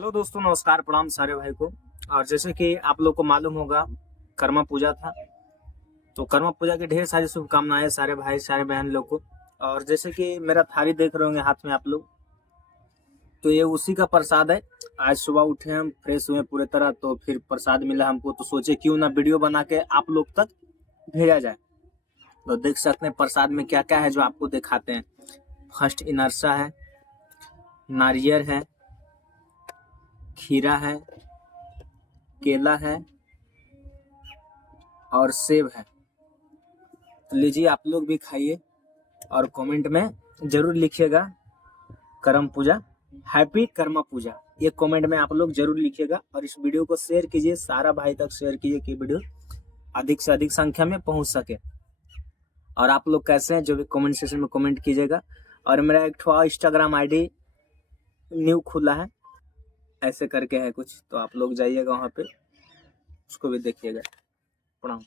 Hello दोस्तों, नमस्कार, प्रणाम सारे भाई को। और जैसे कि आप लोग को मालूम होगा, कर्मा पूजा था। तो कर्मा पूजा की ढेर सारी शुभकामनाएं सारे भाई सारे बहन लोग को। और जैसे कि मेरा थाली देख रहे होंगे हाथ में आप लोग, तो ये उसी का प्रसाद है। आज सुबह उठे हम फ्रेश हुए पूरे तरह, तो फिर प्रसाद मिला हमको, तो सोचे क्यों ना वीडियो बना के आप लोग तक भेजा जाए। तो देख सकते हैं प्रसाद में क्या क्या है जो आपको दिखाते हैं। फर्स्ट इनरसा है, नारियल है, खीरा है, केला है और सेब है। तो लीजिए आप लोग भी खाइए और कमेंट में जरूर लिखिएगा करम पूजा, हैप्पी कर्मा पूजा, ये कमेंट में आप लोग जरूर लिखिएगा। और इस वीडियो को शेयर कीजिए, सारा भाई तक शेयर कीजिए कि वीडियो अधिक से अधिक संख्या में पहुंच सके। और आप लोग कैसे हैं जो भी कमेंट सेक्शन में कमेंट कीजिएगा। और मेरा एक इंस्टाग्राम आईडी न्यू खुला है, ऐसे करके है कुछ, तो आप लोग जाइएगा वहाँ पे, उसको भी देखिएगा। प्रणाम।